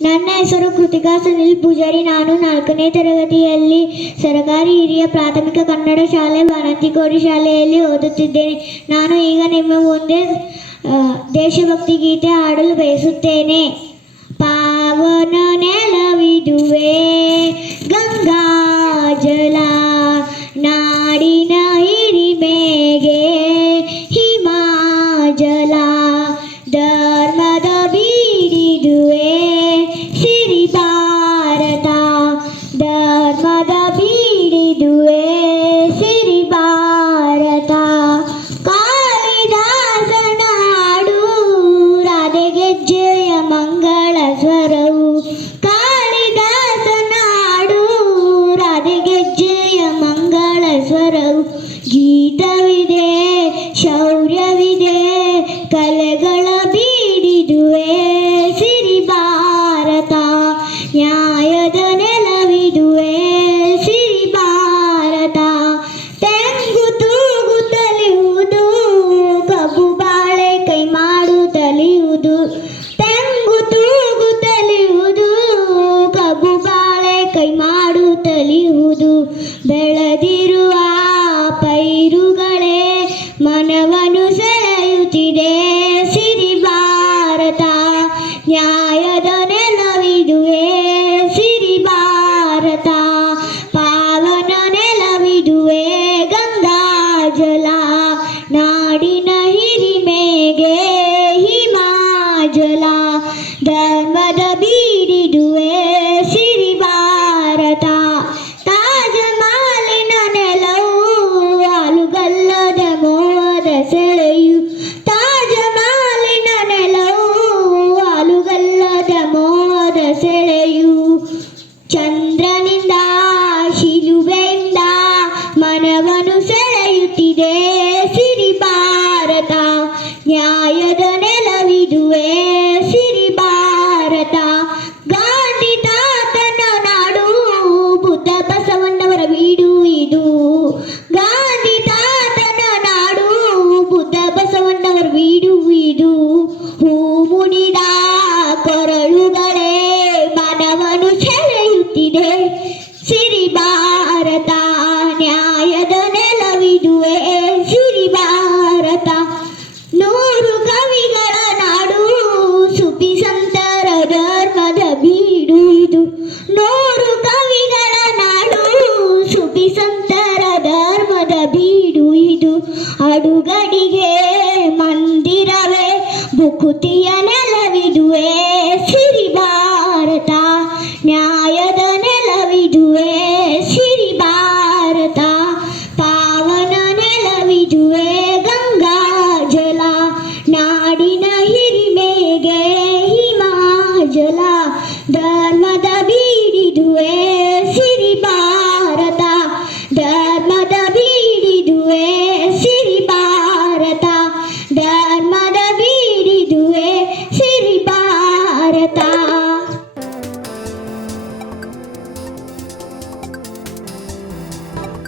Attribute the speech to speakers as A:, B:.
A: ನನ್ನ ಹೆಸರು ಕೃತಿಕಾ ಸುನಿಲ್ ಪೂಜಾರಿ ನಾನು ನಾಲ್ಕನೇ ತರಗತಿಯಲ್ಲಿ ಸರ್ಕಾರಿ ಹಿರಿಯ ಪ್ರಾಥಮಿಕ ಕನ್ನಡ ಶಾಲೆ ಬಾಣಂತಿಕೋರಿ ಶಾಲೆಯಲ್ಲಿ ಓದುತ್ತಿದ್ದೇನೆ. ನಾನು ಈಗ ನಿಮ್ಮ ಮುಂದೆ ದೇಶಭಕ್ತಿ ಗೀತೆ ಹಾಡಲು ಬಯಸುತ್ತೇನೆ. ಪಾವನ ನೆಲವಿದುವೆ ಸ್ವರವು ಗೀತವಿದೆ, ಶೌರ್ಯವಿದೆ, ಕಲೆಗಳ ಬೀಡಿದುವೆ. ಸಿರಿ ಭಾರತ, ನ್ಯಾಯದ ನೆಲವಿದುವೆ. ಸಿರಿ ಭಾರತ, ತೆಂಗು ತೂಗುತ್ತಲಿಯುವುದು, ಕಬ್ಬು ಬಾಳೆ ಕೈ ಮಾಡುತ್ತಲಿಯುವುದು. ತೆಂಗು ತೂಗುತ್ತಲಿಯುವುದು, ಕಬ್ಬು ಬಾಳೆ ಕೈ ಮಾಡು ತಲಿಯುವುದು ಪೈರುಗಳೇ ಚಂದ್ರನಿಂದ ಶಿಲುಬೆಯಿಂದ ಮನವನ್ನು ಸೆಳೆಯುತ್ತಿದೆ. ಅಡುಗಡಿಗೆ ಮಂದಿರವೇ, ಬುಕುತಿಯ ನೆಲವಿದುವೆ, ಸಿರಿ ಭಾರತ, ನ್ಯಾಯದ ನೆಲವಿದುವೆ, ಸಿರಿ ಭಾರತ, ಪಾವನ ನೆಲವಿದುವೆ, ಗಂಗಾ ಜಲ, ನಾಡಿನ ಹಿರಿಮೆಗೆ ಹಿಮಾಜಲ ಧರ್ಮದ ಬೀಡಿದುವೆ